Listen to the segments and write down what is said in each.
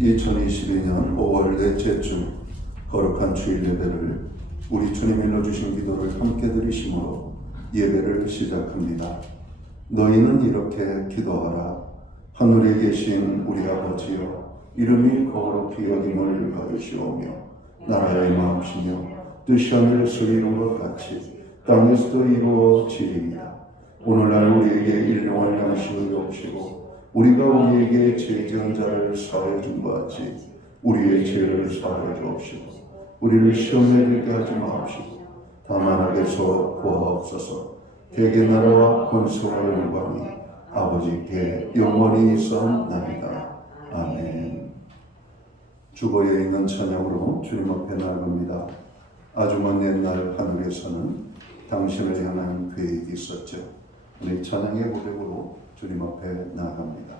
2022년 5월 넷째 주 거룩한 주일 예배를 우리 주님 일러주신 기도를 함께 드리심으로 예배를 시작합니다. 너희는 이렇게 기도하라. 하늘에 계신 우리 아버지여, 이름이 거룩히 여김을 받으시오며 나라의 마음이시며 뜻이 하늘에서 이룬 것 같이 땅에서도 이루어지리이다. 오늘날 우리에게 일용할 양식을 주시고 우리가 우리에게 죄 지은 자를 사하여 준 것 같이 우리의 죄를 사하여 주옵시고 우리를 시험에 들게 하지 마옵시고 다만 악에서 구하옵소서. 대개 나라와 권세와 영광이 아버지께 영원히 있사옵나이다. 아멘. 주보에 있는 찬양으로 주님 앞에 나아갑니다. 아주 먼 옛날 하늘에서는 당신을 향한 계획이 있었죠. 우리 찬양의 고백으로 주님 앞에 나아갑니다.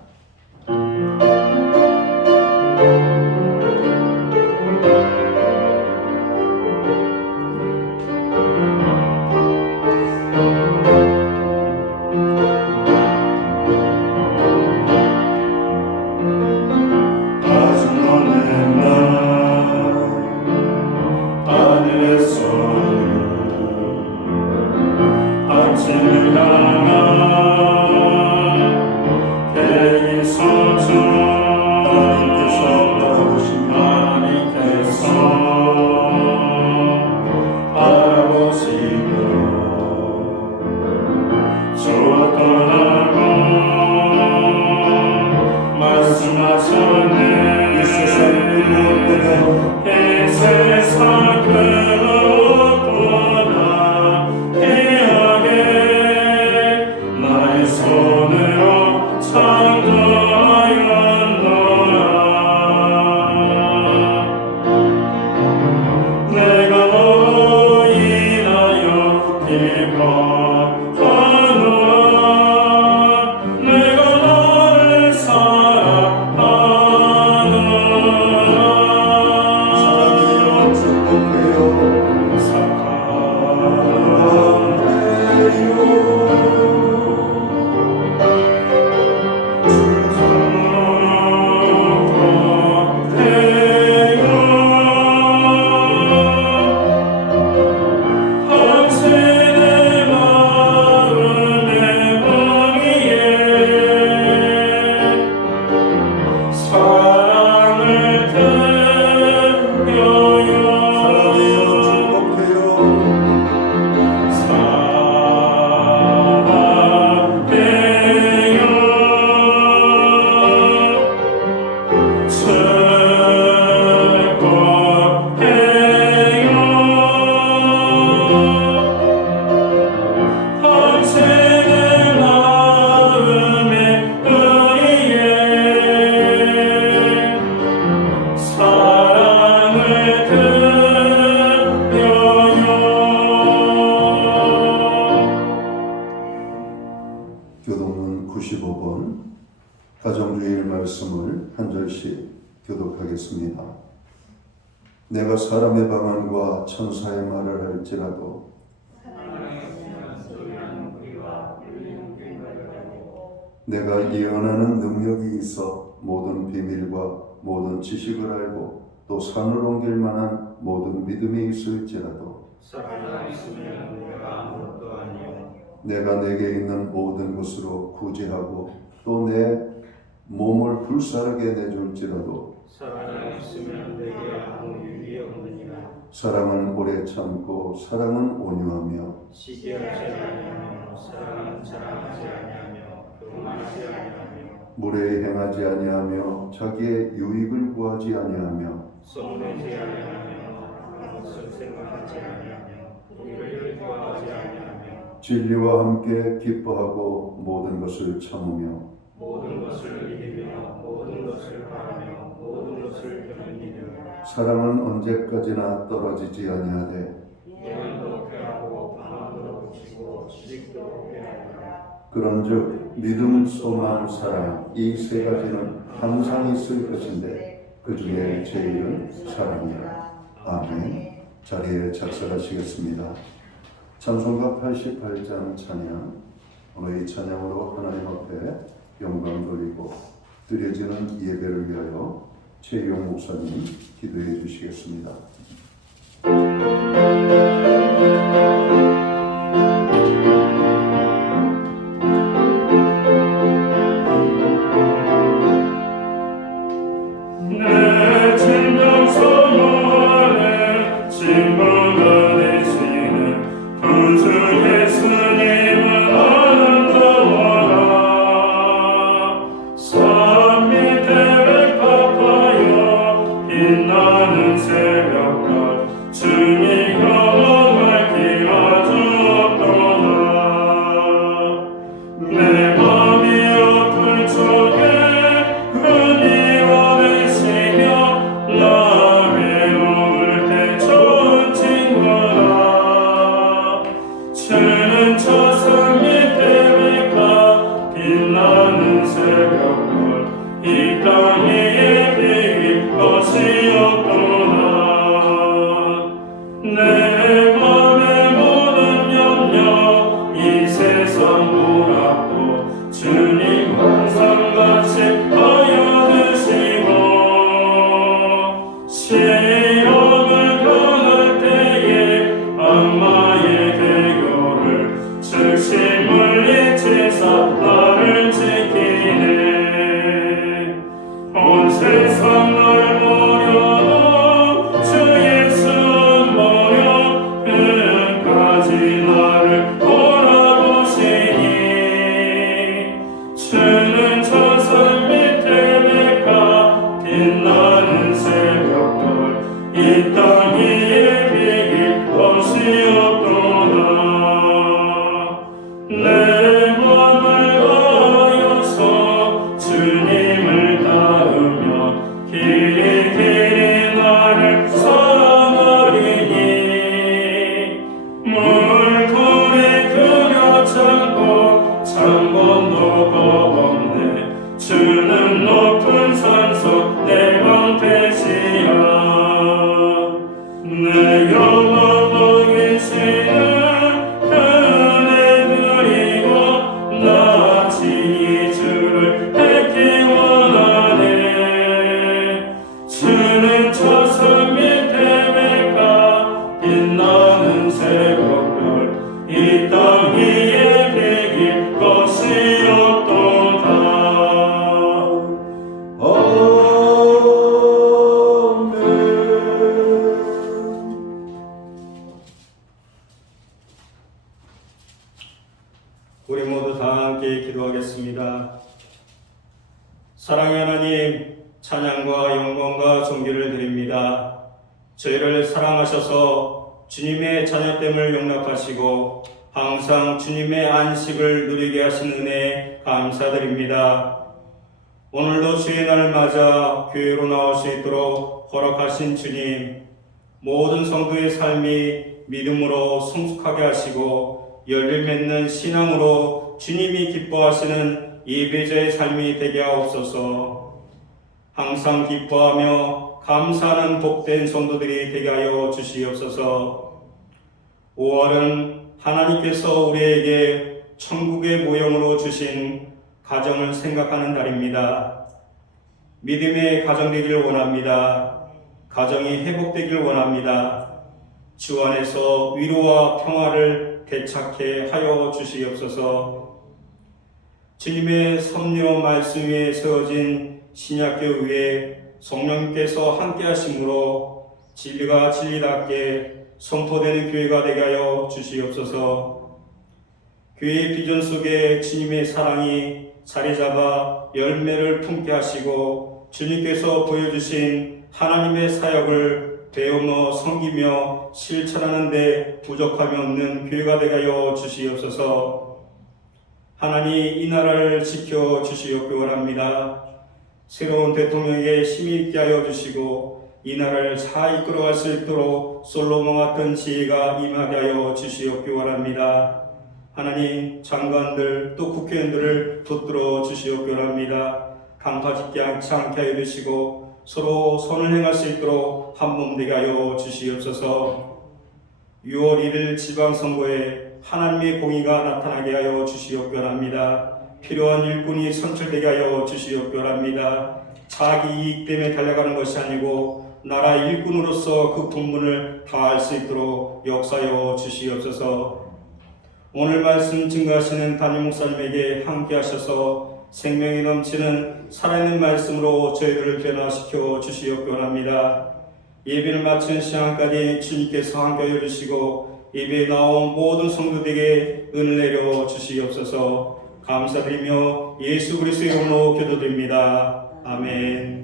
교독문 95번 가정주일 말씀을 한 절씩 교독하겠습니다. 내가 사람의 방언과 천사의 말을 할지라도 내가 예언하는 능력이 있어 모든 비밀과 모든 지식을 알고 또 산을 옮길 만한 모든 믿음이 있을지라도 내가 내게 있는 모든 것으로 구제하고 또 내 몸을 불사르게 내줄지라도 사랑은 오래 참고 사랑은 온유하며 무례히 행하지 아니하며 자기의 유익을 구하지 아니하며 진리와 함께 기뻐하고 모든 것을 참으며 사랑은 언제까지나 떨어지지 아니하되 그런즉 믿음, 소망, 사랑 이 세 가지는 항상 있을 것인데 그 중에 제일은 사랑이라. 아멘. 자리에 작설하시겠습니다. 찬송가 88장 찬양. 오늘 이 찬양으로 하나님 앞에 영광 돌리고 드려지는 예배를 위하여 최용 목사님 기도해 주시겠습니다. 우리 모두 다 함께 기도하겠습니다. 사랑의 하나님, 찬양과 영광과 존귀를 드립니다. 저희를 사랑하셔서 주님의 자녀됨을 용납하시고 항상 주님의 안식을 누리게 하신 은혜에 감사드립니다. 오늘도 주의 날을 맞아 교회로 나올 수 있도록 허락하신 주님, 모든 성도의 삶이 믿음으로 성숙하게 하시고 열매 맺는 신앙으로 주님이 기뻐하시는 예배자의 삶이 되게 하옵소서. 항상 기뻐하며 감사하는 복된 성도들이 되게 하여 주시옵소서. 5월은 하나님께서 우리에게 천국의 모형으로 주신 가정을 생각하는 달입니다. 믿음의 가정 되기를 원합니다. 가정이 회복되기를 원합니다. 주 안에서 위로와 평화를 되찾게 하여 주시옵소서. 주님의 섭리와 말씀 위에 세워진 신약교회에 성령님께서 함께 하심으로 진리가 진리답게 선포되는 교회가 되게 하여 주시옵소서. 교회의 비전 속에 주님의 사랑이 자리잡아 열매를 품게 하시고 주님께서 보여주신 하나님의 사역을 배우며 섬기며 실천하는 데 부족함이 없는 교회가 되게 하여 주시옵소서. 하나님, 이 나라를 지켜 주시옵기 원합니다. 새로운 대통령에게 힘이 있게 하여 주시고 이 나라를 잘 이끌어갈 수 있도록 솔로몬 같은 지혜가 임하게 하여 주시옵기 원합니다. 하나님, 장관들 또 국회의원들을 붙들어 주시옵기 원합니다. 강파짓지 않게 하여 주시고 서로 선을 행할 수 있도록 한몸 되게 하여 주시옵소서. 6월 1일 지방선거에 하나님의 공의가 나타나게 하여 주시옵기 원합니다. 필요한 일꾼이 선출되게 하여 주시옵기 원합니다. 자기 이익 때문에 달려가는 것이 아니고 나라 일꾼으로서 그 분분을 다할 수 있도록 역사여 주시옵소서. 오늘 말씀 증거하시는 담임 목사님에게 함께 하셔서 생명이 넘치는 살아있는 말씀으로 저희들을 변화시켜 주시옵기 원합니다. 예배를 마친 시간까지 주님께서 함께 해주시고 예배에 나온 모든 성도들에게 은을 내려 주시옵소서. 감사드리며 예수 그리스도의 이름으로 기도드립니다. 아멘.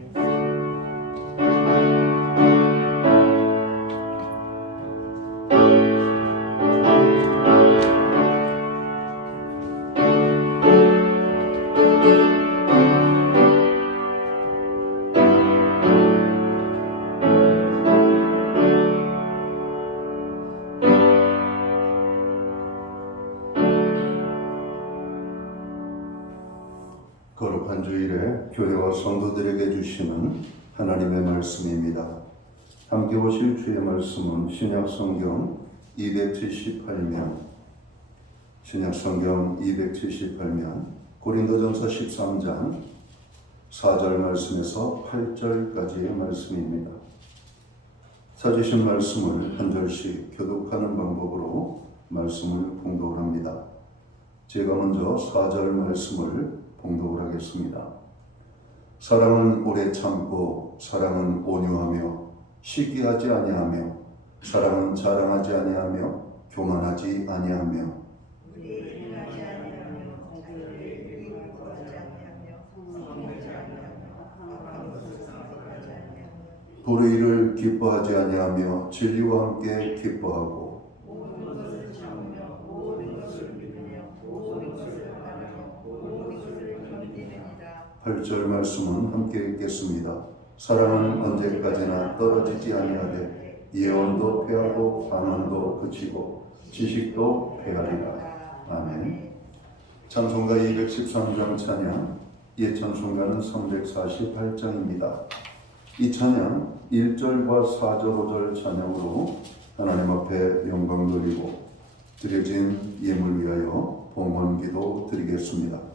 거룩한 주일에 교회와 성도들에게 주시는 하나님의 말씀입니다. 함께 보실 주의 말씀은 신약성경 278면 고린도전서 13장 4절 말씀에서 8절까지의 말씀입니다. 찾으신 말씀을 한 절씩 교독하는 방법으로 말씀을 봉독을 합니다. 제가 먼저 4절 말씀을 봉독을 하겠습니다. 사랑은 오래 참고 사랑은 온유하며 시기하지 아니하며 사랑은 자랑하지 아니하며 교만하지 아니하며 불의를 기뻐하지 아니하며 진리와 함께 기뻐하고 8절 말씀은 함께 읽겠습니다. 사랑은 언제까지나 떨어지지 아니하되 예언도 패하고 반언도 그치고 지식도 패하리라. 아멘. 찬송가 213장 찬양, 옛 찬송가는 348장입니다. 이 찬양 1절과 4절, 5절 찬양으로 하나님 앞에 영광 돌리고 드려진 예물 위하여 봉헌 기도 드리겠습니다.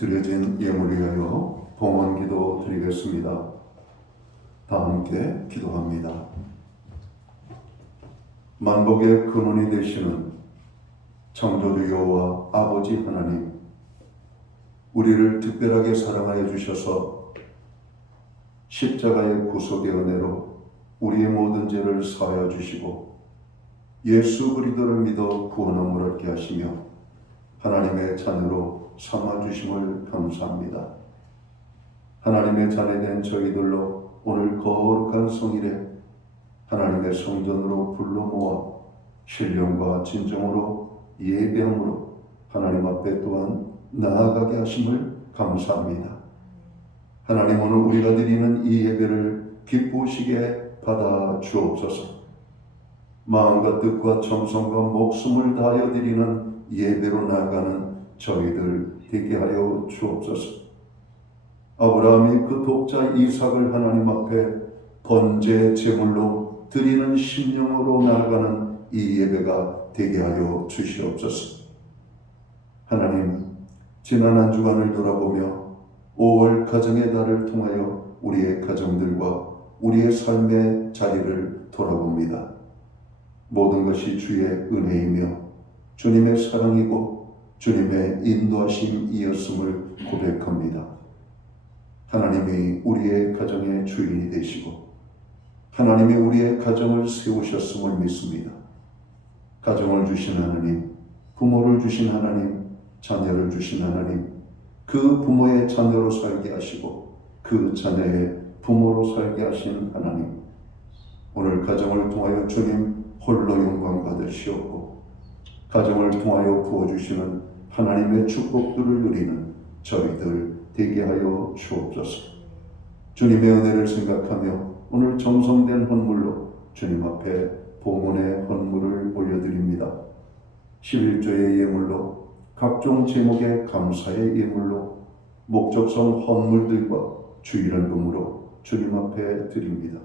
드려진 예물 위하여 봉헌 기도 드리겠습니다. 다 함께 기도합니다. 만복의 근원이 되시는 창조주 여호와 아버지 하나님, 우리를 특별하게 사랑하여 주셔서 십자가의 구속의 은혜로 우리의 모든 죄를 사하여 주시고 예수 그리스도를 믿어 구원함을 얻게 하시며 하나님의 자녀로 삼아주심을 감사합니다. 하나님의 자녀된 저희들로 오늘 거룩한 성일에 하나님의 성전으로 불러 모아 신령과 진정으로 예배함으로 하나님 앞에 또한 나아가게 하심을 감사합니다. 하나님, 오늘 우리가 드리는 이 예배를 기쁘시게 받아 주옵소서. 마음과 뜻과 정성과 목숨을 다하여 드리는 예배로 나아가는 저희들 되게 하여 주옵소서. 아브라함이 그 독자 이삭을 하나님 앞에 번제 제물로 드리는 심령으로 나아가는 이 예배가 되게 하여 주시옵소서. 하나님, 지난 한 주간을 돌아보며 5월 가정의 달을 통하여 우리의 가정들과 우리의 삶의 자리를 돌아봅니다. 모든 것이 주의 은혜이며 주님의 사랑이고 주님의 인도하심이었음을 고백합니다. 하나님이 우리의 가정의 주인이 되시고 하나님이 우리의 가정을 세우셨음을 믿습니다. 가정을 주신 하나님, 부모를 주신 하나님, 자녀를 주신 하나님, 그 부모의 자녀로 살게 하시고 그 자녀의 부모로 살게 하신 하나님, 오늘 가정을 통하여 주님 홀로 영광 받으시옵고 가정을 통하여 부어주시는 하나님의 축복들을 누리는 저희들 되게 하여 주옵소서. 주님의 은혜를 생각하며 오늘 정성된 헌물로 주님 앞에 봉헌의 헌물을 올려드립니다. 11조의 예물로, 각종 제목의 감사의 예물로, 목적성 헌물들과 주일헌금으로 주님 앞에 드립니다.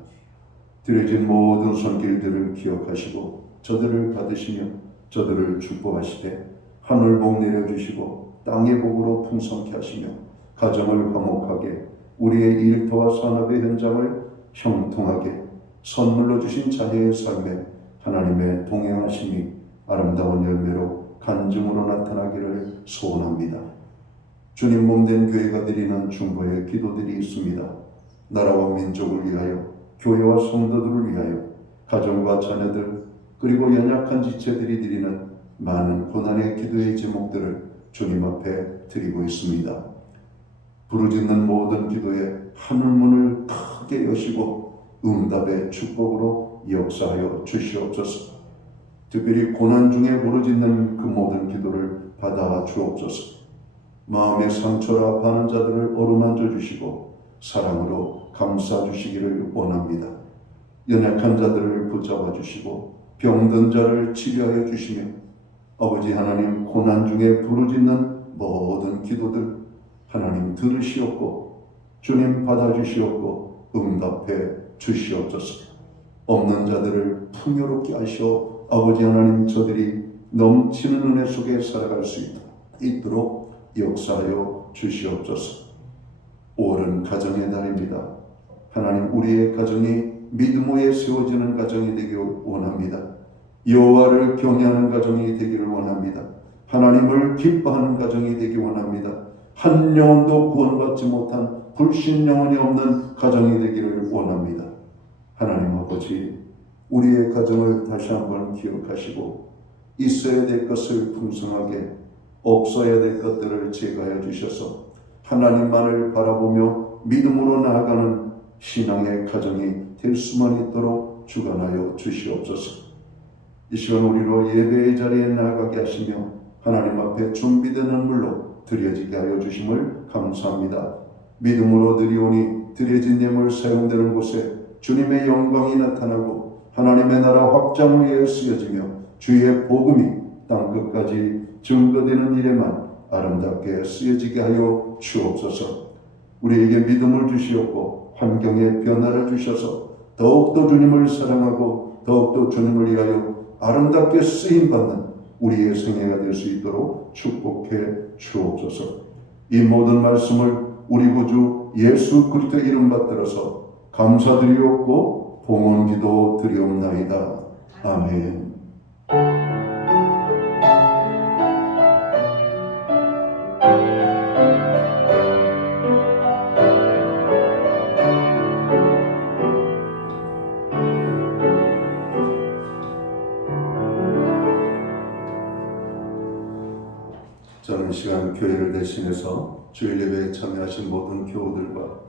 드려진 모든 손길들을 기억하시고 저들을 받으시며 저들을 축복하시되 하늘복 내려주시고 땅의 복으로 풍성케 하시며 가정을 화목하게, 우리의 일터와 산업의 현장을 형통하게, 선물로 주신 자녀의 삶에 하나님의 동행하심이 아름다운 열매로 간증으로 나타나기를 소원합니다. 주님 몸된 교회가 드리는 중보의 기도들이 있습니다. 나라와 민족을 위하여, 교회와 성도들을 위하여, 가정과 자녀들, 그리고 연약한 지체들이 드리는 많은 고난의 기도의 제목들을 주님 앞에 드리고 있습니다. 부르짖는 모든 기도에 하늘문을 크게 여시고 응답의 축복으로 역사하여 주시옵소서. 특별히 고난 중에 부르짖는 그 모든 기도를 받아 주옵소서. 마음의 상처를 아파하는 자들을 어루만져 주시고 사랑으로 감싸 주시기를 원합니다. 연약한 자들을 붙잡아 주시고 병든 자를 치료하여 주시며 아버지 하나님, 고난 중에 부르짖는 모든 기도들 하나님 들으시옵고 주님 받아주시옵고 응답해 주시옵소서. 없는 자들을 풍요롭게 하시어 아버지 하나님, 저들이 넘치는 은혜 속에 살아갈 수 있도록 역사하여 주시옵소서. 5월은 가정의 달입니다. 하나님, 우리의 가정이 믿음 위에 세워지는 가정이 되길 원합니다. 여호와를 경외하는 가정이 되기를 원합니다. 하나님을 기뻐하는 가정이 되기 원합니다. 한 영혼도 구원받지 못한 불신 영혼이 없는 가정이 되기를 원합니다. 하나님 아버지, 우리의 가정을 다시 한번 기억하시고 있어야 될 것을 풍성하게, 없어야 될 것들을 제거하여 주셔서 하나님만을 바라보며 믿음으로 나아가는 신앙의 가정이 될 수만 있도록 주관하여 주시옵소서. 이 시간 우리로 예배의 자리에 나아가게 하시며 하나님 앞에 준비된 헌물로 드려지게 하여 주심을 감사합니다. 믿음으로 드리오니 드려진 예물 사용되는 곳에 주님의 영광이 나타나고 하나님의 나라 확장 위에 쓰여지며 주의 복음이 땅끝까지 증거되는 일에만 아름답게 쓰여지게 하여 주옵소서. 우리에게 믿음을 주시옵고 환경에 변화를 주셔서 더욱더 주님을 사랑하고 더욱더 주님을 위하여 아름답게 쓰임받는 우리의 생애가 될 수 있도록 축복해 주옵소서. 이 모든 말씀을 우리 구주 예수 그리스도의 이름 받들어서 감사드리옵고 봉헌기도 드리옵나이다. 아멘. 저는 이 시간 교회를 대신해서 주일 예배에 참여하신 모든 교우들과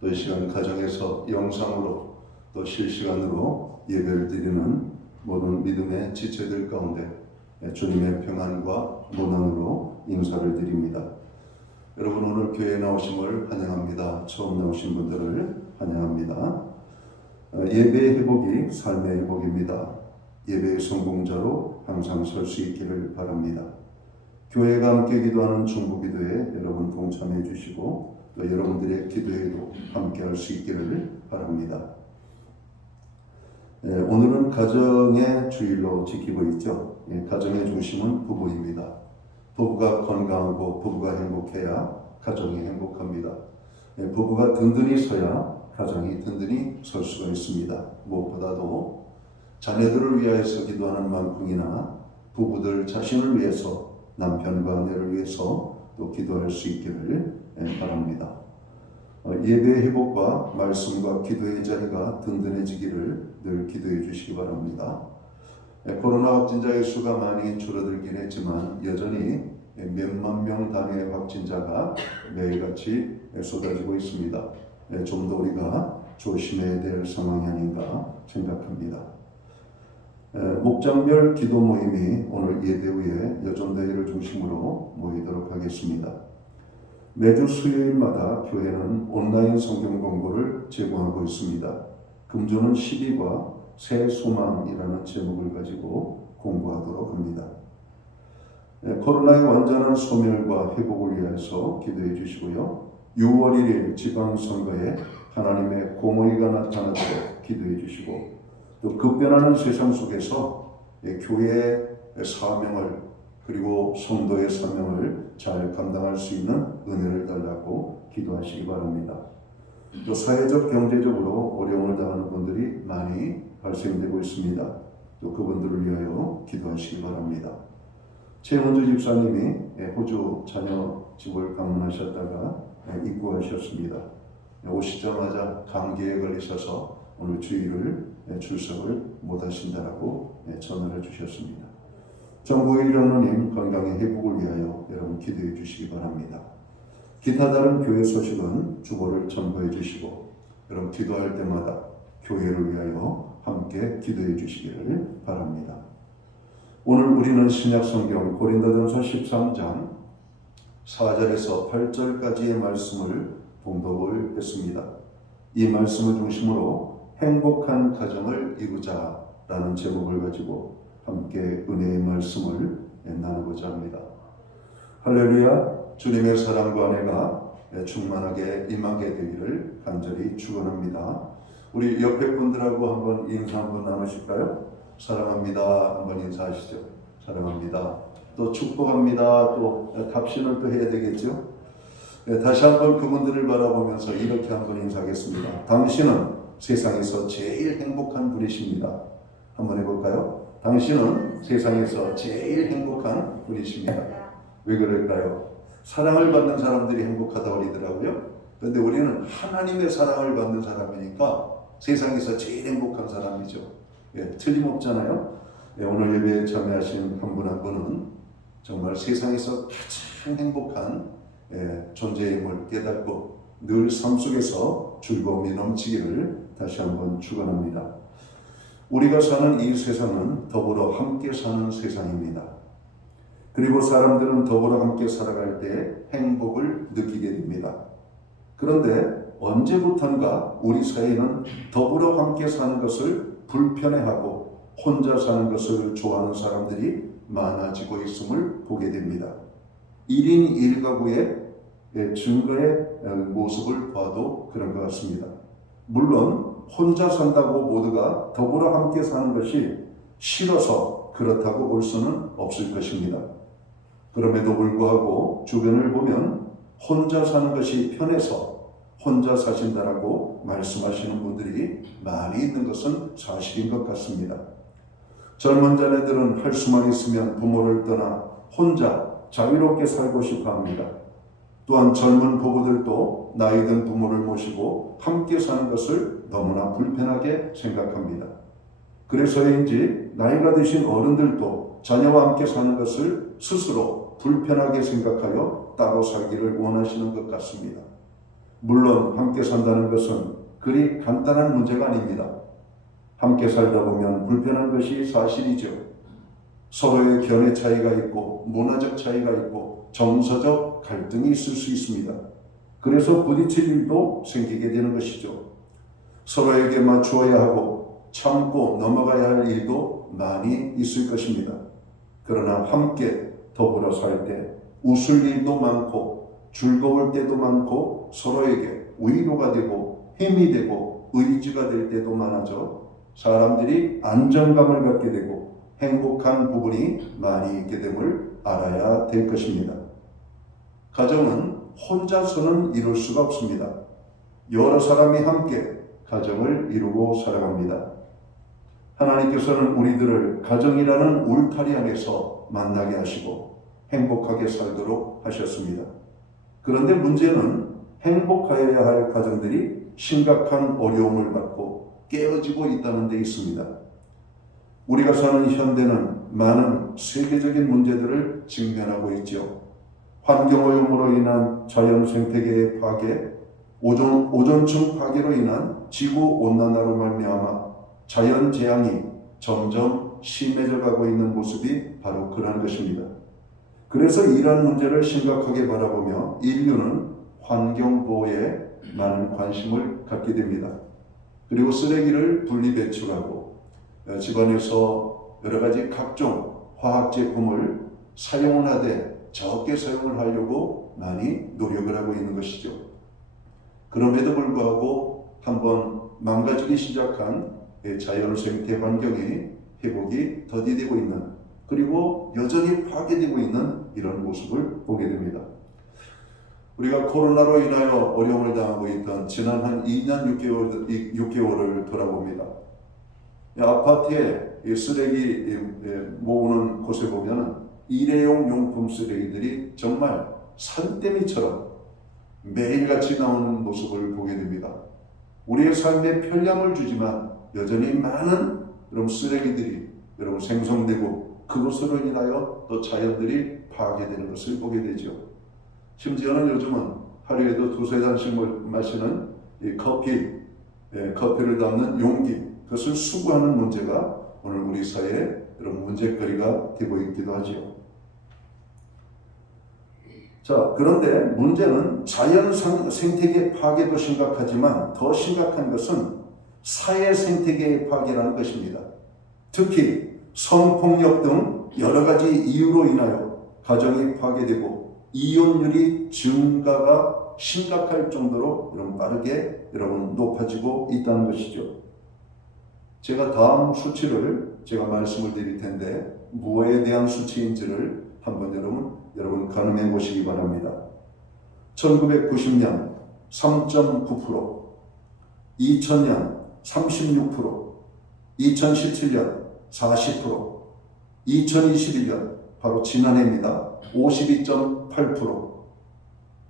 또 이 시간 가정에서 영상으로 또 실시간으로 예배를 드리는 모든 믿음의 지체들 가운데 주님의 평안과 문안으로 인사를 드립니다. 여러분 오늘 교회에 나오심을 환영합니다. 처음 나오신 분들을 환영합니다. 예배의 회복이 삶의 회복입니다. 예배의 성공자로 항상 설 수 있기를 바랍니다. 교회가 함께 기도하는 중보기도에 여러분 동참해 주시고 또 여러분들의 기도에도 함께 할 수 있기를 바랍니다. 오늘은 가정의 주일로 지키고 있죠. 가정의 중심은 부부입니다. 부부가 건강하고 부부가 행복해야 가정이 행복합니다. 부부가 든든히 서야 가정이 든든히 설 수가 있습니다. 무엇보다도 자녀들을 위하여서 기도하는 만큼이나 부부들 자신을 위해서 남편과 아내를 위해서 또 기도할 수 있기를 바랍니다. 예배의 회복과 말씀과 기도의 자리가 든든해지기를 늘 기도해 주시기 바랍니다. 코로나 확진자의 수가 많이 줄어들긴 했지만 여전히 몇만 명 단위의 확진자가 매일같이 쏟아지고 있습니다. 좀 더 우리가 조심해야 될 상황이 아닌가 생각합니다. 목장별 기도 모임이 오늘 예배 후에 여전대회를 중심으로 모이도록 하겠습니다. 매주 수요일마다 교회는 온라인 성경 공부를 제공하고 있습니다. 금주는 12과 새 소망이라는 제목을 가지고 공부하도록 합니다. 코로나의 완전한 소멸과 회복을 위해서 기도해 주시고요. 6월 1일 지방선거에 하나님의 공의가 나타나도록 기도해 주시고 또 급변하는 세상 속에서 교회의 사명을 그리고 성도의 사명을 잘 감당할 수 있는 은혜를 달라고 기도하시기 바랍니다. 또 사회적 경제적으로 어려움을 당하는 분들이 많이 발생되고 있습니다. 또 그분들을 위하여 기도하시기 바랍니다. 최문주 집사님이 호주 자녀 집을 방문하셨다가 입구하셨습니다. 오시자마자 감기에 걸리셔서 오늘 주일을 출석을 못하신다라고 전화를 주셨습니다. 정보일 장로님 건강의 회복을 위하여 여러분 기도해 주시기 바랍니다. 기타 다른 교회 소식은 주보를 첨부해 주시고 여러분 기도할 때마다 교회를 위하여 함께 기도해 주시기를 바랍니다. 오늘 우리는 신약성경 고린도전서 13장 4절에서 8절까지의 말씀을 봉독을 했습니다. 이 말씀을 중심으로 행복한 가정을 이루자라는 제목을 가지고 함께 은혜의 말씀을 나누고자 합니다. 할렐루야. 주님의 사랑과 은혜가 충만하게 임하게 되기를 간절히 축원합니다. 우리 옆에 분들하고 한번 인사 한번 나누실까요? 사랑합니다. 한번 인사하시죠. 사랑합니다. 또 축복합니다. 또 답신을 또 해야 되겠죠. 다시 한번 그분들을 바라보면서 이렇게 한번 인사하겠습니다. 당신은 세상에서 제일 행복한 분이십니다. 한번 해볼까요? 당신은 세상에서 제일 행복한 분이십니다. 왜 그럴까요? 사랑을 받는 사람들이 행복하다고 그러더라고요. 그런데 우리는 하나님의 사랑을 받는 사람이니까 세상에서 제일 행복한 사람이죠. 틀림없잖아요. 오늘 예배에 참여하신 한 분 한 분은 정말 세상에서 가장 행복한 존재임을 깨닫고 늘 삶 속에서 즐거움이 넘치기를 다시 한번 축원합니다. 우리가 사는 이 세상은 더불어 함께 사는 세상입니다. 그리고 사람들은 더불어 함께 살아갈 때 행복을 느끼게 됩니다. 그런데 언제부턴가 우리 사회는 더불어 함께 사는 것을 불편해하고 혼자 사는 것을 좋아하는 사람들이 많아지고 있음을 보게 됩니다. 1인 1가구의 증거의 모습을 봐도 그런 것 같습니다. 물론 혼자 산다고 모두가 더불어 함께 사는 것이 싫어서 그렇다고 볼 수는 없을 것입니다. 그럼에도 불구하고 주변을 보면 혼자 사는 것이 편해서 혼자 사신다라고 말씀하시는 분들이 많이 있는 것은 사실인 것 같습니다. 젊은 자녀들은 할 수만 있으면 부모를 떠나 혼자 자유롭게 살고 싶어 합니다. 또한 젊은 부부들도 나이 든 부모를 모시고 함께 사는 것을 너무나 불편하게 생각합니다. 그래서인지 나이가 드신 어른들도 자녀와 함께 사는 것을 스스로 불편하게 생각하여 따로 살기를 원하시는 것 같습니다. 물론 함께 산다는 것은 그리 간단한 문제가 아닙니다. 함께 살다 보면 불편한 것이 사실이죠. 서로의 견해 차이가 있고 문화적 차이가 있고 정서적 갈등이 있을 수 있습니다. 그래서 부딪힐 일도 생기게 되는 것이죠. 서로에게 맞추어야 하고 참고 넘어가야 할 일도 많이 있을 것입니다. 그러나 함께 더불어 살 때 웃을 일도 많고 즐거울 때도 많고 서로에게 위로가 되고 힘이 되고 의지가 될 때도 많아져 사람들이 안정감을 갖게 되고 행복한 부분이 많이 있게 됨을 알아야 될 것입니다. 가정은 혼자서는 이룰 수가 없습니다. 여러 사람이 함께 가정을 이루고 살아갑니다. 하나님께서는 우리들을 가정이라는 울타리 안에서 만나게 하시고 행복하게 살도록 하셨습니다. 그런데 문제는 행복하여야 할 가정들이 심각한 어려움을 받고 깨어지고 있다는 데 있습니다. 우리가 사는 현대는 많은 세계적인 문제들을 직면하고 있죠. 환경오염으로 인한 자연 생태계의 파괴, 오존층 파괴로 인한 지구온난화로 말미암아 자연재앙이 점점 심해져 가고 있는 모습이 바로 그러한 것입니다. 그래서 이러한 문제를 심각하게 바라보며 인류는 환경보호에 많은 관심을 갖게 됩니다. 그리고 쓰레기를 분리배출하고 집안에서 여러 가지 각종 화학제품을 사용을 하되 적게 사용을 하려고 많이 노력을 하고 있는 것이죠. 그럼에도 불구하고 한번 망가지기 시작한 자연 생태 환경이 회복이 더디되고 있는 그리고 여전히 파괴되고 있는 이런 모습을 보게 됩니다. 우리가 코로나로 인하여 어려움을 당하고 있던 지난 한 2년 6개월을 돌아봅니다. 아파트에 쓰레기 모으는 곳에 보면 일회용 용품 쓰레기들이 정말 산더미처럼 매일같이 나오는 모습을 보게 됩니다. 우리의 삶에 편리함을 주지만 여전히 많은 그런 쓰레기들이 여러분 생성되고 그것으로 인하여 또 자연들이 파괴되는 것을 보게 되죠. 심지어는 요즘은 하루에도 두세 잔씩 마시는 이 커피를 담는 용기, 그것을 수거하는 문제가 오늘 우리 사회에 여러분 문제거리가 되고 있기도 하죠. 자, 그런데 문제는 자연 생태계 파괴도 심각하지만 더 심각한 것은 사회 생태계의 파괴라는 것입니다. 특히 성폭력 등 여러 가지 이유로 인하여 가정이 파괴되고 이혼율이 증가가 심각할 정도로 여러분 빠르게 여러분 높아지고 있다는 것이죠. 제가 다음 수치를 제가 말씀을 드릴 텐데 무엇에 대한 수치인지를 한번 여러분 가늠해 보시기 바랍니다. 1990년 3.9%, 2000년 36%, 2017년 40%, 2021년 바로 지난해입니다. 52.8%.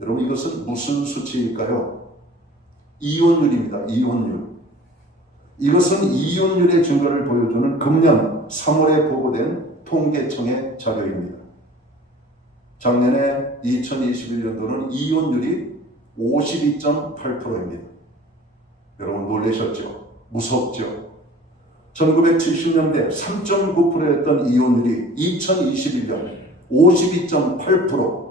여러분 이것은 무슨 수치일까요? 이혼율입니다. 이혼율. 이것은 이혼율의 증가를 보여주는 금년 3월에 보고된 통계청의 자료입니다. 작년에 2021년도는 이혼율이 52.8%입니다. 여러분 놀라셨죠? 무섭죠? 1970년대 3.9%였던 이혼율이 2021년 52.8%.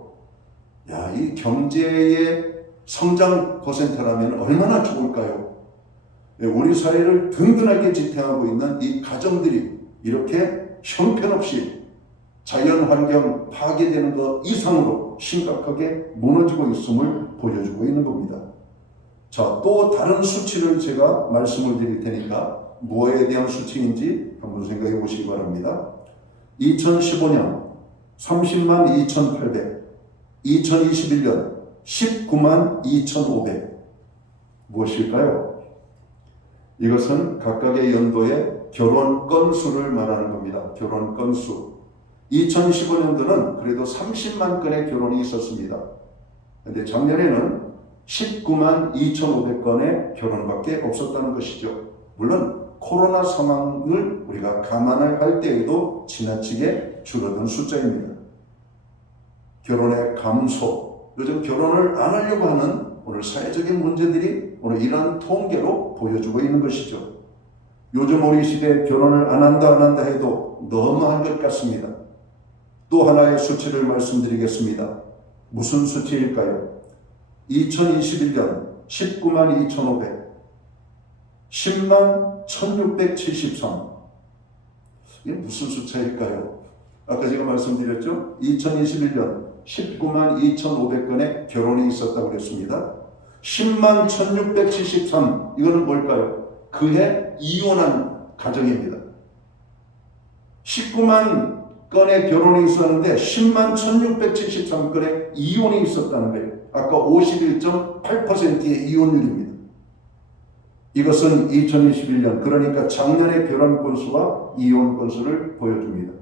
야, 이 경제의 성장 퍼센트라면 얼마나 좋을까요? 우리 사회를 든든하게 지탱하고 있는 이 가정들이 이렇게 형편없이 자연환경 파괴되는 것 이상으로 심각하게 무너지고 있음을 보여주고 있는 겁니다. 자, 또 다른 수치를 제가 말씀을 드릴 테니까 무엇에 대한 수치인지 한번 생각해 보시기 바랍니다. 2015년 30만 2,800, 2021년 19만 2,500. 무엇일까요? 이것은 각각의 연도의 결혼 건수를 말하는 겁니다. 결혼 건수. 2015년도는 그래도 30만 건의 결혼이 있었습니다. 그런데 작년에는 19만 2,500건의 결혼밖에 없었다는 것이죠. 물론 코로나 상황을 우리가 감안을 할 때에도 지나치게 줄어든 숫자입니다. 결혼의 감소, 요즘 결혼을 안 하려고 하는 오늘 사회적인 문제들이 오늘 이러한 통계로 보여주고 있는 것이죠. 요즘 우리 시대에 결혼을 안 한다 해도 너무한 것 같습니다. 또 하나의 수치를 말씀드리겠습니다. 무슨 수치일까요? 2021년 19만 2,500, 10만 1673. 이게 무슨 숫자일까요? 아까 제가 말씀드렸죠? 2021년 19만 2,500건의 결혼이 있었다고 그랬습니다. 10만 1673, 이거는 뭘까요? 그해 이혼한 가정입니다. 19만 건의 결혼이 있었는데 10만 1673건의 이혼이 있었다는 거예요. 아까 51.8%의 이혼율입니다. 이것은 2021년, 그러니까 작년의 결혼 건수와 이혼 건수를 보여줍니다.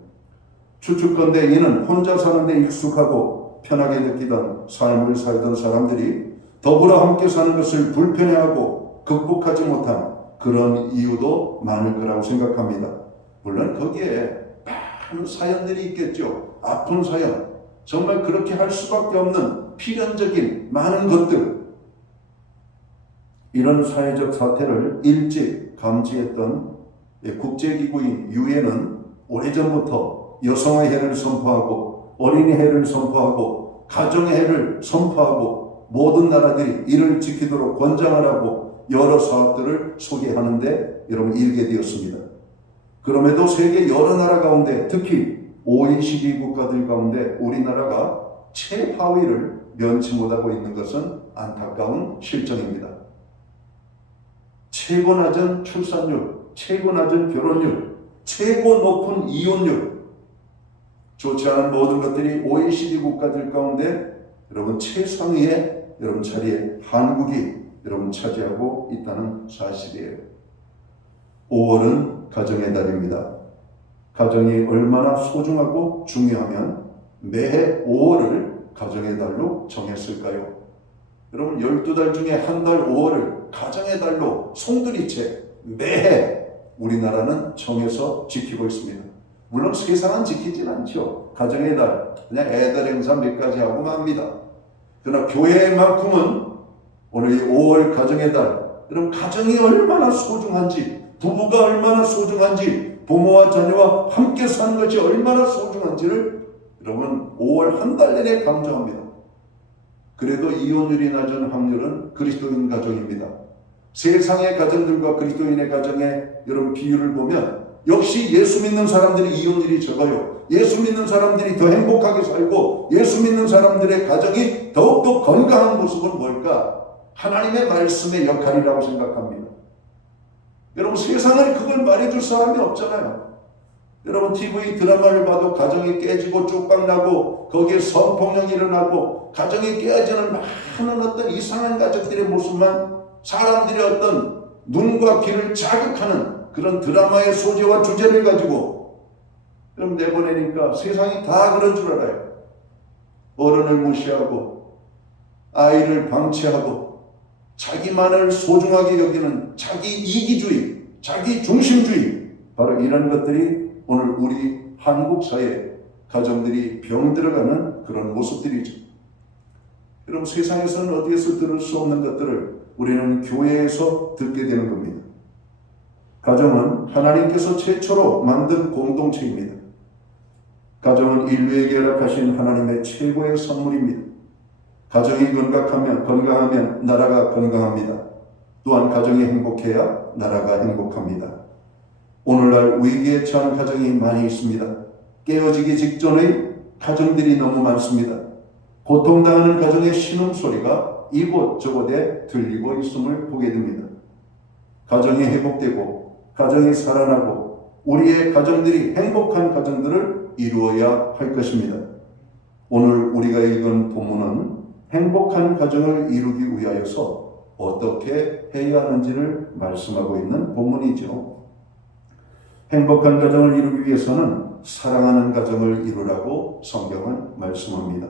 추측건대 이는 혼자 사는데 익숙하고 편하게 느끼던 삶을 살던 사람들이 더불어 함께 사는 것을 불편해하고 극복하지 못한 그런 이유도 많을 거라고 생각합니다. 물론 거기에 많은 사연들이 있겠죠. 아픈 사연, 정말 그렇게 할 수밖에 없는 필연적인 많은 것들, 이런 사회적 사태를 일찍 감지했던 국제기구인 유엔은 오래전부터 여성의 해를 선포하고 어린이 해를 선포하고 가정의 해를 선포하고 모든 나라들이 이를 지키도록 권장하라고 여러 사업들을 소개하는데 여러분 일게 되었습니다. 그럼에도 세계 여러 나라 가운데 특히 OECD 국가들 가운데 우리나라가 최하위를 면치 못하고 있는 것은 안타까운 실정입니다. 최고 낮은 출산율, 최고 낮은 결혼율, 최고 높은 이혼율, 좋지 않은 모든 것들이 OECD 국가들 가운데 여러분 최상위의 여러분 자리에 한국이 여러분 차지하고 있다는 사실이에요. 5월은 가정의 달입니다. 가정이 얼마나 소중하고 중요하면 매해 5월을 가정의 달로 정했을까요? 여러분 12달 중에 한 달 5월을 가정의 달로 송두리째 매해 우리나라는 정해서 지키고 있습니다. 물론 세상은 지키진 않죠. 가정의 달, 그냥 애들 행사 몇 가지 하고 맙니다. 그러나 교회만큼은 오늘 이 5월 가정의 달, 여러분 가정이 얼마나 소중한지, 부부가 얼마나 소중한지, 부모와 자녀와 함께 사는 것이 얼마나 소중한지를 여러분 5월 한 달 내내 강조합니다. 그래도 이혼율이 낮은 확률은 그리스도인 가정입니다. 세상의 가정들과 그리스도인의 가정의 여러분 비율을 보면 역시 예수 믿는 사람들이 이혼율이 적어요. 예수 믿는 사람들이 더 행복하게 살고 예수 믿는 사람들의 가정이 더욱더 건강한 모습은 뭘까? 하나님의 말씀의 역할이라고 생각합니다. 여러분 세상은 그걸 말해줄 사람이 없잖아요. 여러분 TV 드라마를 봐도 가정이 깨지고 쪽박나고 거기에 성폭력이 일어나고 가정이 깨어지는 많은 어떤 이상한 가족들의 모습만 사람들의 어떤 눈과 귀를 자극하는 그런 드라마의 소재와 주제를 가지고 그럼 내보내니까 세상이 다 그런 줄 알아요. 어른을 무시하고 아이를 방치하고 자기만을 소중하게 여기는 자기 이기주의, 자기 중심주의, 바로 이런 것들이 오늘 우리 한국 사회 가정들이 병들어가는 그런 모습들이죠. 여러분 세상에서는 어디에서 들을 수 없는 것들을 우리는 교회에서 듣게 되는 겁니다. 가정은 하나님께서 최초로 만든 공동체입니다. 가정은 인류에게 허락하신 하나님의 최고의 선물입니다. 가정이 건강하면 나라가 건강합니다. 또한 가정이 행복해야 나라가 행복합니다. 오늘날 위기에 처한 가정이 많이 있습니다. 깨어지기 직전의 가정들이 너무 많습니다. 고통당하는 가정의 신음소리가 이곳저곳에 들리고 있음을 보게 됩니다. 가정이 회복되고 가정이 살아나고 우리의 가정들이 행복한 가정들을 이루어야 할 것입니다. 오늘 우리가 읽은 본문은 행복한 가정을 이루기 위하여서 어떻게 해야 하는지를 말씀하고 있는 본문이죠. 행복한 가정을 이루기 위해서는 사랑하는 가정을 이루라고 성경은 말씀합니다.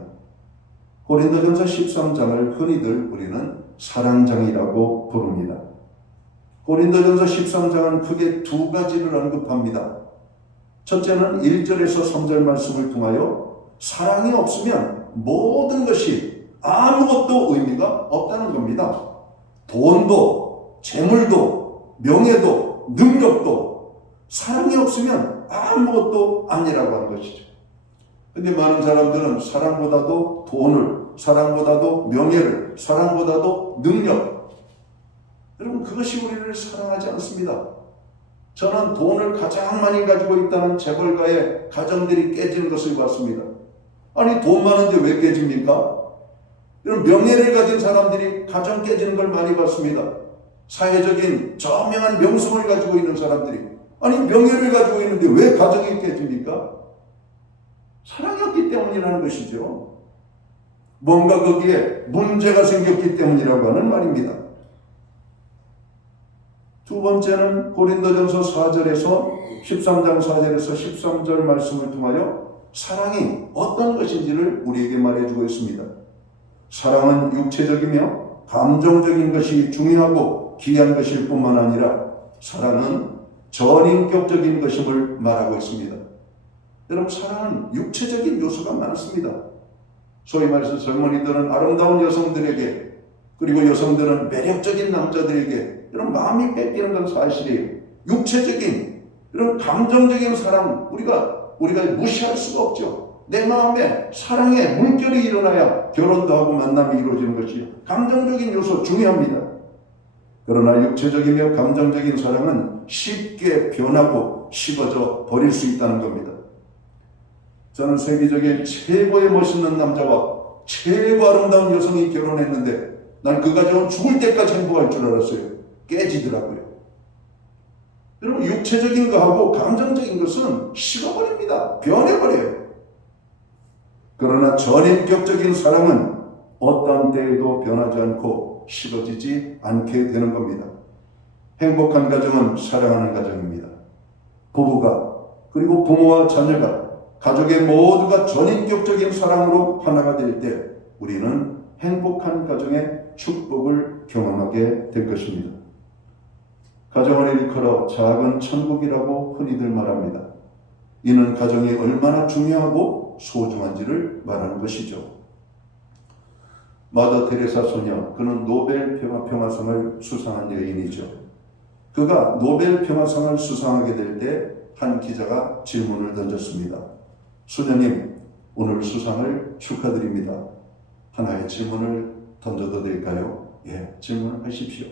고린도전서 13장을 흔히들 우리는 사랑장이라고 부릅니다. 고린도전서 13장은 크게 두 가지를 언급합니다. 첫째는 1절에서 3절 말씀을 통하여 사랑이 없으면 모든 것이 아무것도 의미가 없다는 겁니다. 돈도, 재물도, 명예도, 능력도 사랑이 없으면 아무것도 아니라고 하는 것이죠. 근데 많은 사람들은 사랑보다도 돈을, 사랑보다도 명예를, 사랑보다도 능력, 여러분 그것이 우리를 사랑하지 않습니다. 저는 돈을 가장 많이 가지고 있다는 재벌가의 가정들이 깨지는 것을 봤습니다. 아니 돈 많은데 왜 깨집니까? 이런 명예를 가진 사람들이 가정 깨지는 걸 많이 봤습니다. 사회적인 저명한 명성을 가지고 있는 사람들이, 아니 명예를 가지고 있는데 왜 가정이 깨집니까? 사랑이 없기 때문이라는 것이죠. 뭔가 거기에 문제가 생겼기 때문이라고 하는 말입니다. 두 번째는 고린도전서 4절에서 13장 4절에서 13절 말씀을 통하여 사랑이 어떤 것인지를 우리에게 말해주고 있습니다. 사랑은 육체적이며 감정적인 것이 중요하고 귀한 것일 뿐만 아니라 사랑은 전인격적인 것임을 말하고 있습니다. 여러분 사랑은 육체적인 요소가 많습니다. 소위 말해서 젊은이들은 아름다운 여성들에게, 그리고 여성들은 매력적인 남자들에게 이런 마음이 뺏기는 건 사실이에요. 육체적인 이런 감정적인 사랑 우리가 무시할 수가 없죠. 내 마음에 사랑의 물결이 일어나야 결혼도 하고 만남이 이루어지는 것이요. 감정적인 요소 중요합니다. 그러나 육체적이며 감정적인 사랑은 쉽게 변하고 식어져 버릴 수 있다는 겁니다. 저는 세계적인 최고의 멋있는 남자와 최고 아름다운 여성이 결혼했는데 난 그 가정은 죽을 때까지 행복할 줄 알았어요. 깨지더라고요. 여러분 육체적인 거하고 감정적인 것은 식어버립니다. 변해버려요. 그러나 전인격적인 사랑은 어떤 때에도 변하지 않고 식어지지 않게 되는 겁니다. 행복한 가정은 사랑하는 가정입니다. 부부가, 그리고 부모와 자녀가, 가족의 모두가 전인격적인 사랑으로 하나가 될 때 우리는 행복한 가정의 축복을 경험하게 될 것입니다. 가정을 일컬어 작은 천국이라고 흔히들 말합니다. 이는 가정이 얼마나 중요하고 소중한지를 말하는 것이죠. 마더 테레사 소녀, 그는 노벨 평화상을 수상한 여인이죠. 그가 노벨 평화상을 수상하게 될 때 한 기자가 질문을 던졌습니다. 소녀님, 오늘 수상을 축하드립니다. 하나의 질문을 던져도 될까요? 예, 질문하십시오.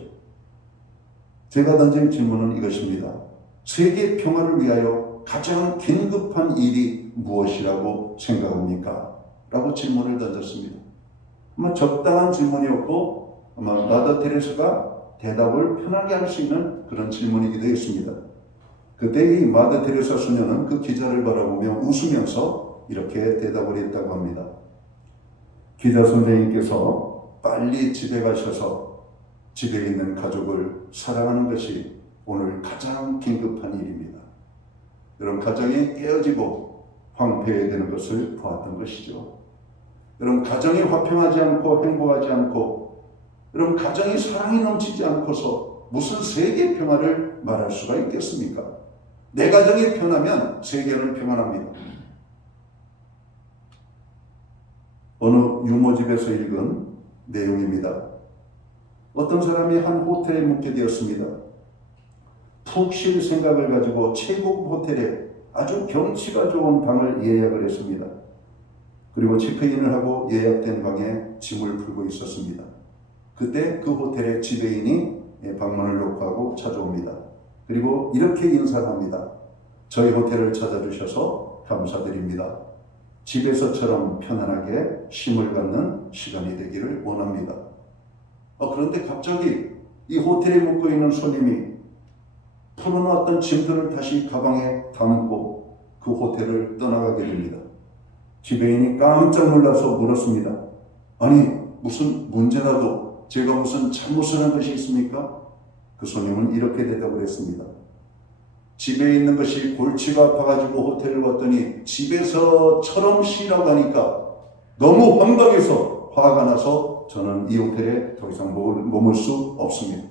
제가 던진 질문은 이것입니다. 세계 평화를 위하여 가장 긴급한 일이 무엇이라고 생각합니까? 라고 질문을 던졌습니다. 아마 적당한 질문이었고 아마 마더 테레사가 대답을 편하게 할 수 있는 그런 질문이기도 했습니다. 그때 이 마더 테레사 소녀는 그 기자를 바라보며 웃으면서 이렇게 대답을 했다고 합니다. 기자 선생님께서 빨리 집에 가셔서 집에 있는 가족을 사랑하는 것이 오늘 가장 긴급한 일입니다. 여러분 가정이 깨어지고 황폐해되는 것을 보았던 것이죠. 여러분 가정이 화평하지 않고 행복하지 않고, 여러분 가정이 사랑이 넘치지 않고서 무슨 세계 평화를 말할 수가 있겠습니까? 내 가정이 편하면 세계는 평안합니다. 어느 유모집에서 읽은 내용입니다. 어떤 사람이 한 호텔에 묵게 되었습니다. 푹 쉴 생각을 가지고 최고급 호텔에 아주 경치가 좋은 방을 예약을 했습니다. 그리고 체크인을 하고 예약된 방에 짐을 풀고 있었습니다. 그때 그 호텔의 지배인이 방문을 놓고 찾아옵니다. 그리고 이렇게 인사합니다. 저희 호텔을 찾아주셔서 감사드립니다. 집에서처럼 편안하게 쉼을 갖는 시간이 되기를 원합니다. 그런데 갑자기 이 호텔에 묵고 있는 손님이 풀어놨던 짐들을 다시 가방에 담고 그 호텔을 떠나가게 됩니다. 지배인이 깜짝 놀라서 물었습니다. 아니 무슨 문제라도 제가 무슨 잘못을 한 것이 있습니까? 그 손님은 이렇게 대답을 했습니다. 집에 있는 것이 골치가 아파가지고 호텔을 왔더니 집에서처럼 쉬라고 하니까 너무 황당해서 화가 나서 저는 이 호텔에 더 이상 머물 수 없습니다.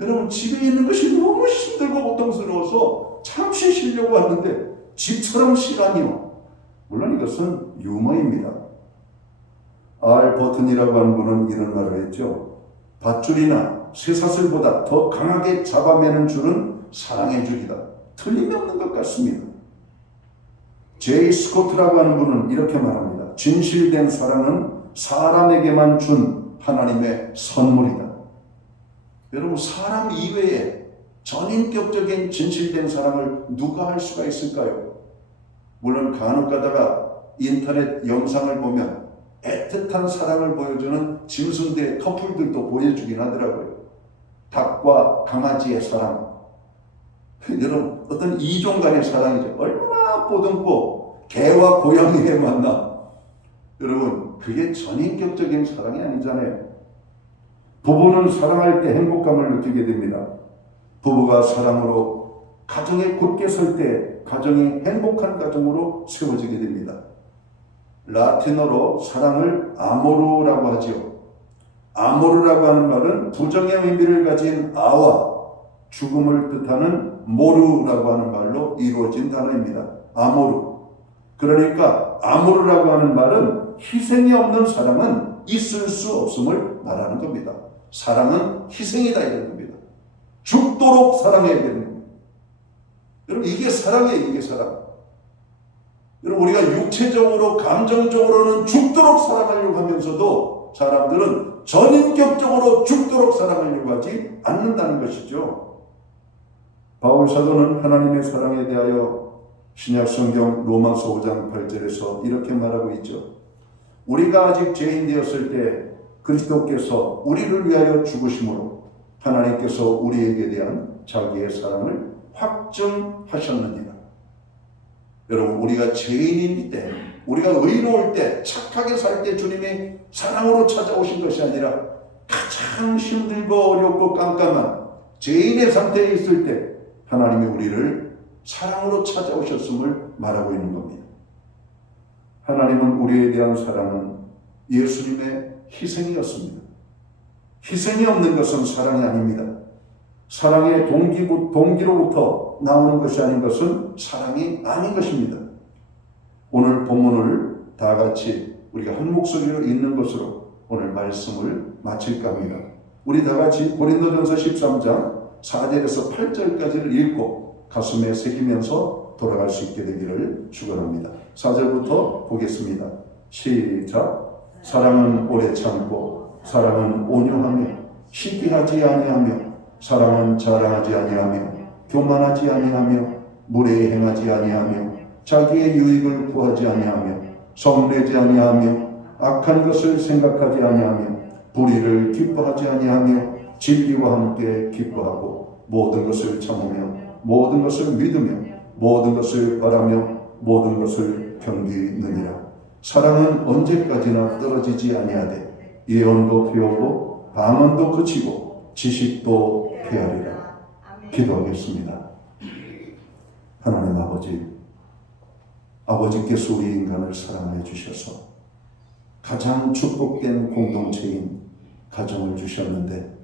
여러분 집에 있는 것이 너무 힘들고 고통스러워서 잠시 쉬려고 하는데 집처럼 쉬라니요. 물론 이것은 유머입니다. 알 버튼이라고 하는 분은 이런 말을 했죠. 밧줄이나 쇠사슬보다 더 강하게 잡아매는 줄은 사랑의 줄이다. 틀림이 없는 것 같습니다. 제이 스코트라고 하는 분은 이렇게 말합니다. 진실된 사랑은 사람에게만 준 하나님의 선물이다. 여러분, 사람 이외에 전인격적인 진실된 사랑을 누가 할 수가 있을까요? 물론 간혹 가다가 인터넷 영상을 보면 애틋한 사랑을 보여주는 짐승들의 커플들도 보여주긴 하더라고요. 닭과 강아지의 사랑. 여러분, 어떤 이종 간의 사랑이죠. 얼마나 보듬고 개와 고양이의 만남. 여러분, 그게 전인격적인 사랑이 아니잖아요. 부부는 사랑할 때 행복감을 느끼게 됩니다. 부부가 사랑으로 가정에 굳게 설 때 가정이 행복한 가정으로 세워지게 됩니다. 라틴어로 사랑을 아모르라고 하지요. 아모르라고 하는 말은 부정의 의미를 가진 아와 죽음을 뜻하는 모르라고 하는 말로 이루어진 단어입니다. 아모르. 그러니까 아모르라고 하는 말은 희생이 없는 사랑은 있을 수 없음을 말하는 겁니다. 사랑은 희생이다 이런 겁니다. 죽도록 사랑해야 되는 겁니다. 여러분, 이게 사랑이에요. 이게 사랑. 여러분, 우리가 육체적으로 감정적으로는 죽도록 사랑하려고 하면서도 사람들은 전인격적으로 죽도록 사랑하려고 하지 않는다는 것이죠. 바울 사도는 하나님의 사랑에 대하여 신약 성경 로마서 5장 8절에서 이렇게 말하고 있죠. 우리가 아직 죄인 되었을 때 그리스도께서 우리를 위하여 죽으심으로 하나님께서 우리에게 대한 자기의 사랑을 확증하셨느니라. 여러분, 우리가 죄인일 때, 우리가 의로울 때, 착하게 살 때 주님이 사랑으로 찾아오신 것이 아니라 가장 힘들고 어렵고 깜깜한 죄인의 상태에 있을 때 하나님이 우리를 사랑으로 찾아오셨음을 말하고 있는 겁니다. 하나님은 우리에 대한 사랑은 예수님의 희생이었습니다. 희생이 없는 것은 사랑이 아닙니다. 사랑의 동기로부터 나오는 것이 아닌 것은 사랑이 아닌 것입니다. 오늘 본문을 다 같이 우리가 한 목소리로 읽는 것으로 오늘 말씀을 마칠까 합니다. 우리 다 같이 고린도전서 13장 4절에서 8절까지를 읽고 가슴에 새기면서 돌아갈 수 있게 되기를 축원합니다. 4절부터 보겠습니다. 시작. 사랑은 오래 참고 사랑은 온유하며 시기하지 아니하며 사랑은 자랑하지 아니하며 교만하지 아니하며 무례히 행하지 아니하며 자기의 유익을 구하지 아니하며 성내지 아니하며 악한 것을 생각하지 아니하며 불의를 기뻐하지 아니하며 진리와 함께 기뻐하고 모든 것을 참으며 모든 것을 믿으며 모든 것을 바라며 모든 것을 견디느니라. 사랑은 언제까지나 떨어지지 아니하되 예언도 피하고 방언도 그치고 지식도 피하리라. 기도하겠습니다. 하나님 아버지께서 우리 인간을 사랑하여 주셔서 가장 축복된 공동체인 가정을 주셨는데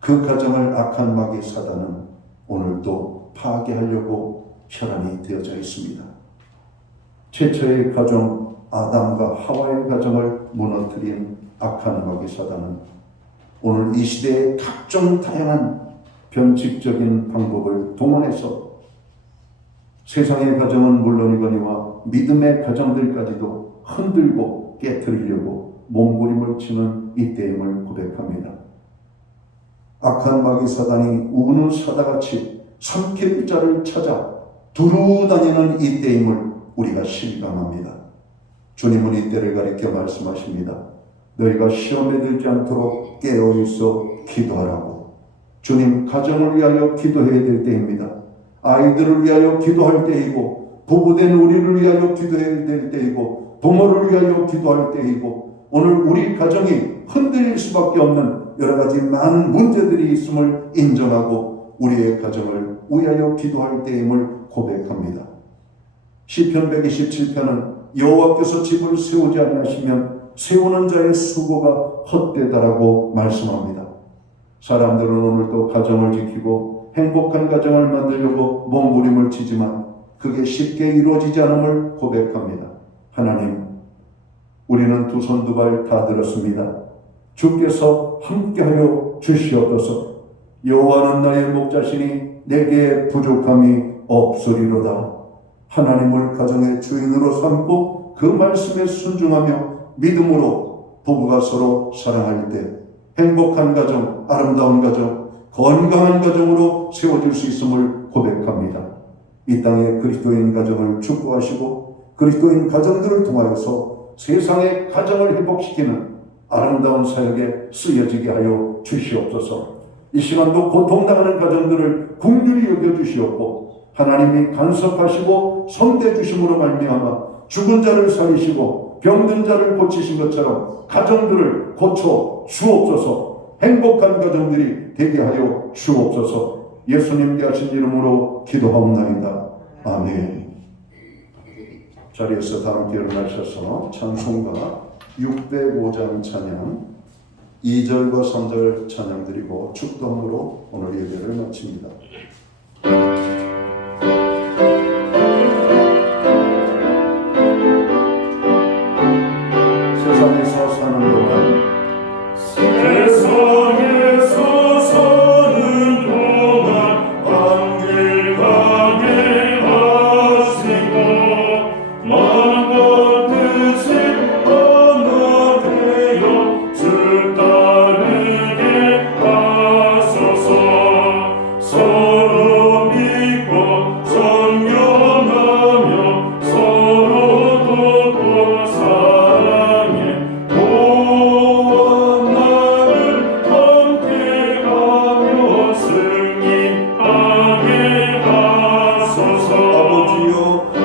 그 가정을 악한 마귀 사단은 오늘도 파괴하려고 혈안이 되어져 있습니다. 최초의 가정 아담과 하와의 가정을 무너뜨린 악한 마귀 사단은 오늘 이 시대의 각종 다양한 변칙적인 방법을 동원해서 세상의 가정은 물론이거니와 믿음의 가정들까지도 흔들고 깨트리려고 몸부림을 치는 이때임을 고백합니다. 악한 마귀 사단이 우는 사다같이 삼킬 자를 찾아 두루 다니는 이때임을 우리가 실감합니다. 주님은 이때를 가리켜 말씀하십니다. 너희가 시험에 들지 않도록 깨어있어 기도하라고. 주님, 가정을 위하여 기도해야 될 때입니다. 아이들을 위하여 기도할 때이고 부부된 우리를 위하여 기도해야 될 때이고 부모를 위하여 기도할 때이고 오늘 우리 가정이 흔들릴 수밖에 없는 여러 가지 많은 문제들이 있음을 인정하고 우리의 가정을 위하여 기도할 때임을 고백합니다. 시편 127편은 여호와께서 집을 세우지 아니하시면 세우는 자의 수고가 헛되다라고 말씀합니다. 사람들은 오늘도 가정을 지키고 행복한 가정을 만들려고 몸부림을 치지만 그게 쉽게 이루어지지 않음을 고백합니다. 하나님, 우리는 두 손 두 발 다 들었습니다. 주께서 함께하여 하여 주시옵소서. 여호와는 나의 목자시니 내게 부족함이 없으리로다. 하나님을 가정의 주인으로 삼고 그 말씀에 순종하며 믿음으로 부부가 서로 사랑할 때 행복한 가정, 아름다운 가정, 건강한 가정으로 세워질 수 있음을 고백합니다. 이 땅에 그리스도인 가정을 축복하시고 그리스도인 가정들을 통하여서 세상의 가정을 회복시키는 아름다운 사역에 쓰여지게 하여 주시옵소서. 이 시간도 고통당하는 가정들을 긍휼히 여겨주시옵고 하나님이 간섭하시고 손대주심으로 말미암아 죽은 자를 살리시고 병든 자를 고치신 것처럼 가정들을 고쳐 주옵소서. 행복한 가정들이 되게 하여 주옵소서. 예수님께 하신 이름으로 기도하옵나이다. 아멘. 자리에서 다 함께 일어나셔서 찬송가 605장 찬양 2절과 3절 찬양 드리고 축도함으로 오늘 예배를 마칩니다. 세상에서 사는 동안 안길 가게 하시고 먼 곳 뜻을 건너되어 주 따르게 하소서. 서로 믿고 존경하며 서로 돕고 사랑해 모든 날을 함께하며 승리하게 하소서.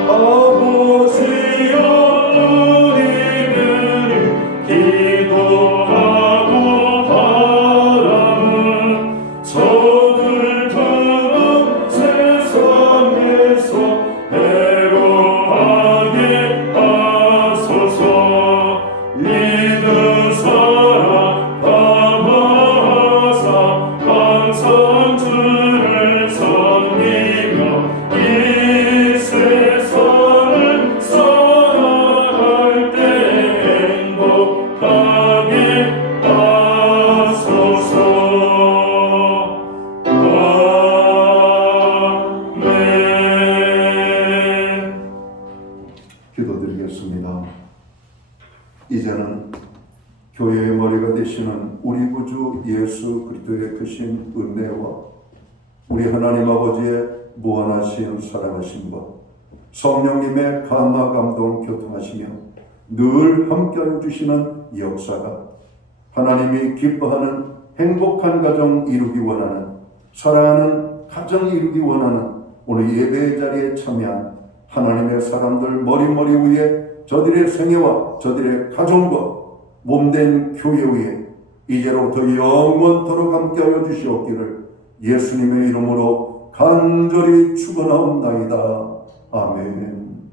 아버지여 우리들이 기도하고 바라는 저들처럼 세상에서 해로하게 하소서. 믿음 사랑하사 항상 주를 섬기며 이 세상을 살아갈 때 행복하게 하소서. 아멘. 기도드리겠습니다. 이제는 교회의 머리가 되시는 우리 구주 예수 그리스도의 크신 은혜와 우리 하나님 아버지의 무한하신 사랑하심과 성령님의 감화 감동 교통하시며 늘 함께하여 주시는 역사가 하나님이 기뻐하는 행복한 가정 이루기 원하는 사랑하는 가정 이루기 원하는 오늘 예배의 자리에 참여한 하나님의 사람들 머리머리 위에 저들의 생애와 저들의 가정과 몸된 교회 위에 이제로부터 영원토록 함께하여 주시옵기를 예수님의 이름으로 간절히 축원하옵나이다. 아멘.